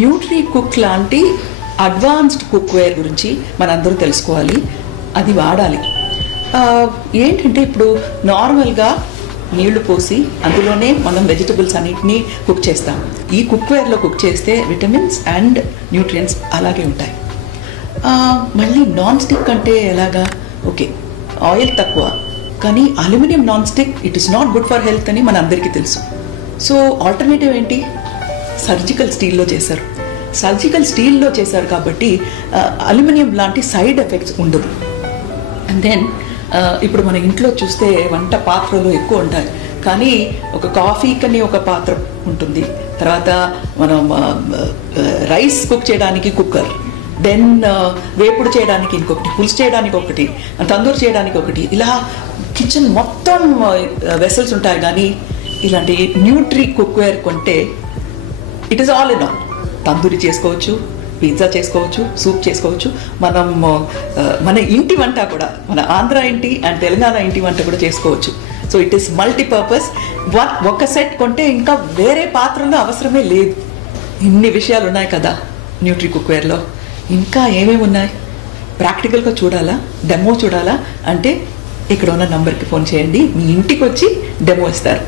Nutri cook లాంటి advanced cookware గురించి మనందరూ తెలుసుకోవాలి, అది వాడాలి. ఏంటంటే ఇప్పుడు నార్మల్గా నీళ్లు పోసి అందులోనే మనం వెజిటబుల్స్ అన్నిటినీ కుక్ చేస్తాం. ఈ కుక్వేర్లో కుక్ చేస్తే విటమిన్స్ అండ్ న్యూట్రియంట్స్ అలాగే ఉంటాయి. మళ్ళీ నాన్ స్టిక్ అంటే ఎలాగా? ఓకే, ఆయిల్ తక్కువ, కానీ aluminium non stick it is not good for health అని మన అందరికీ తెలుసు. సో ఆల్టర్నేటివ్ ఏంటి? సర్జికల్ స్టీల్లో చేశారు. సర్జికల్ స్టీల్లో చేశారు కాబట్టి అల్యూమినియం లాంటి సైడ్ ఎఫెక్ట్స్ ఉండదు. అండ్ దెన్ ఇప్పుడు మన ఇంట్లో చూస్తే వంట పాత్రలు ఎక్కువ ఉంటాయి, కానీ ఒక కాఫీకని ఒక పాత్ర ఉంటుంది, తర్వాత మనం రైస్ కుక్ చేయడానికి కుక్కర్, దెన్ వేపుడు చేయడానికి ఇంకొకటి, పులుసు చేయడానికి ఒకటి, తందూరు చేయడానికి ఒకటి, ఇలా కిచెన్ మొత్తం వెసల్స్ ఉంటాయి. కానీ ఇలాంటి న్యూట్రీ కుక్వేర్ కొంటే it is all in all. Tandoori చేసుకోవచ్చు, పిజ్జా చేసుకోవచ్చు, సూప్ చేసుకోవచ్చు, మనం మన ఇంటి వంట కూడా, మన ఆంధ్ర ఇంటి అండ్ తెలంగాణ ఇంటి వంట కూడా చేసుకోవచ్చు. So it is multipurpose. ఒక సెట్ కొంటే ఇంకా వేరే పాత్రలో అవసరమే లేదు. ఇన్ని విషయాలు ఉన్నాయి కదా న్యూట్రీ కుక్వేర్లో. ఇంకా ఏమేమి ఉన్నాయి? ప్రాక్టికల్గా చూడాలా, డెమో చూడాలా అంటే ఇక్కడ ఉన్న నంబర్కి ఫోన్ చేయండి, మీ ఇంటికి వచ్చి డెమో ఇస్తారు.